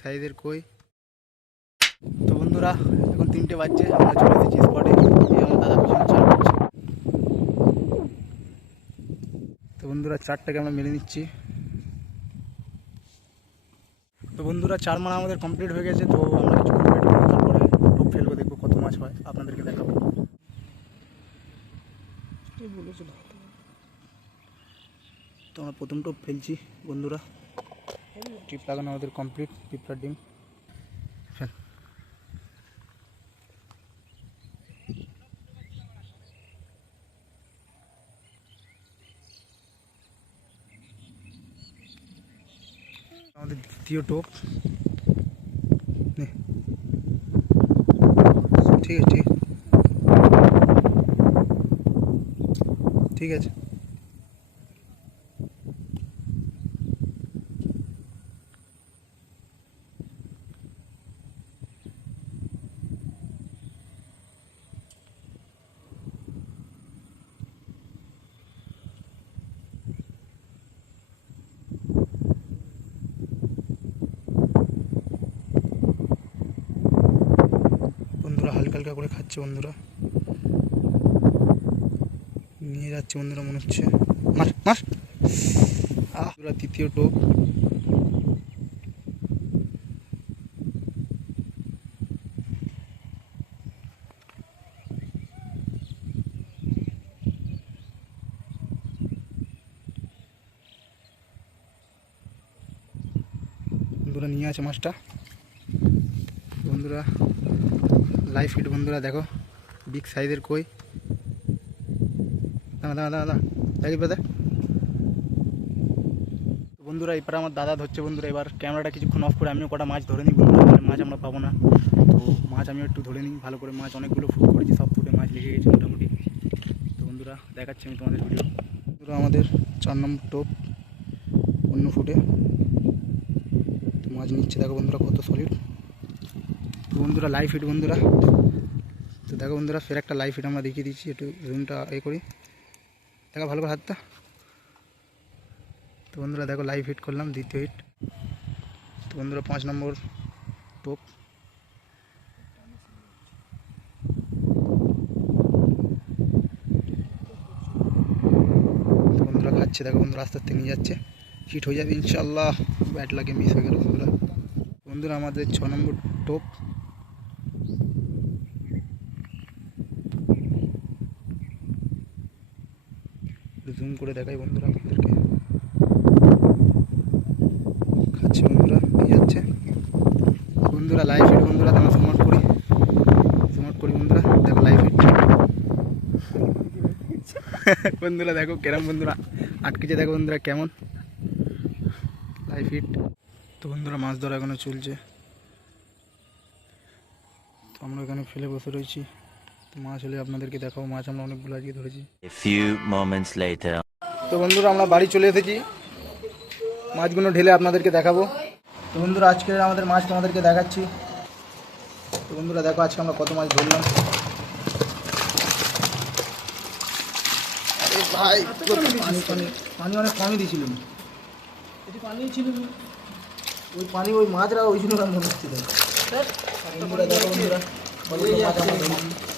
সাইজের কই। তো বন্ধুরা এখন 3টে বাজছে, আমরা চলে এসেছি স্পটে। আমার দাদা পিছনে চার করছে। তো বন্ধুরা 4টাকে আমরা মেরে নিচ্ছি। তো বন্ধুরা 4 মারা আমাদের কমপ্লিট হয়ে গেছে। তো আমরা কিছুক্ষণ ওয়েট করবো, তারপরে টোপ ফেলবো, দেখবো কত মাছ হয়, আপনাদেরকে দেখাবো। তো আমরা প্রথম টোপ ফেলছি বন্ধুরা। টিপ লাগানো আমাদের কমপ্লিট, পিঁপড়ার ডিম। আমাদের দ্বিতীয় টোপ। ঠিক আছে ঠিক আছে। বন্ধুরা হালকা হালকা করে খাচ্ছে, বন্ধুরা নিয়ে যাচ্ছে বন্ধুরা, মনে হচ্ছে মার মার। বন্ধুরা তৃতীয় টোপ। বন্ধুরা নিয়ে আছে মাছটা। বন্ধুরা লাইভ ফিট বন্ধুরা, দেখো বিগ সাইজের কই। দাঁড়া দাঁড়া দাঁড়া দাঁড়া। বন্ধুরা এবার আমার দাদা ধরছে বন্ধুরা। এবার ক্যামেরাটা কিছুক্ষণ অফ করে আমিও কটা মাছ ধরে নিই বন্ধুরা, মাছ আমরা পাবো না। তো মাছ আমিও একটু ধরে নিই ভালো করে। মাছ অনেকগুলো ফুট করেছি, সব ফুটে মাছ লেগে গেছে মোটামুটি। তো বন্ধুরা দেখাচ্ছি আমি তোমাদের ভিডিও। বন্ধুরা আমাদের 4 নম্বর টোপ অন্য ফুটে মাছ নিচ্ছে, দেখো বন্ধুরা কত সলিড। তো বন্ধুরা লাইভ ফিট বন্ধুরা। তো দেখো বন্ধুরা ফের একটা লাইভ ফিট আমরা দেখিয়ে দিচ্ছি, একটু জুমটা করি, দেখো ভালো করে হাতটা। তো বন্ধুরা দেখো লাইভ হিট করলাম, দ্বিতীয় হিট। তো বন্ধুরা 5 নম্বর টোপ। তো বন্ধুরা খাচ্ছে, দেখো বন্ধুরা আস্তে আস্তে নিয়ে যাচ্ছে, হিট হয়ে যাবে ইনশাল্লাহ। ব্যাট লাগে মিস হয়ে গেল বন্ধুরা। বন্ধুরা আমাদের 6 নম্বর টোপ। জুম করে দেখাই বন্ধুরা আপনাদেরকে। খাচ্ছে বন্ধুরা, নিয়ে যাচ্ছে বন্ধুরা লাইভ হিট বন্ধুরা। আমরা জুমআউট করি বন্ধুরা, দেখো লাইভ হিট বন্ধুরা। দেখো কেরম বন্ধুরা আটকেছে, দেখো বন্ধুরা কেমন লাইভ হিট। তো বন্ধুরা মাছ ধরা এখনো চলছে। তো আমরা এখানে ফেলে বসে রয়েছি। তো মাছ হলে আপনাদেরকে দেখাবো। মাছ আমরা অনেকগুলো আজকে ধরেছি। তো বন্ধুরা আমরা বাড়ি চলে এসেছি, মাছগুলো ঢেলে আপনাদেরকে দেখাবো। তো বন্ধুরা আজকে আমাদের মাছ তোমাদেরকে দেখাচ্ছি। তো বন্ধুরা দেখো আজকে আমরা কত মাছ ধরলাম। আরে ভাই পানি অনেক কমই দিয়েছিল, পানি ছিল ওই পানি, ওই মাছরা ওই জন্য মনে হচ্ছিল। বন্ধুরা দেখো বন্ধুরা কত মাছ আমরা ধরেছি।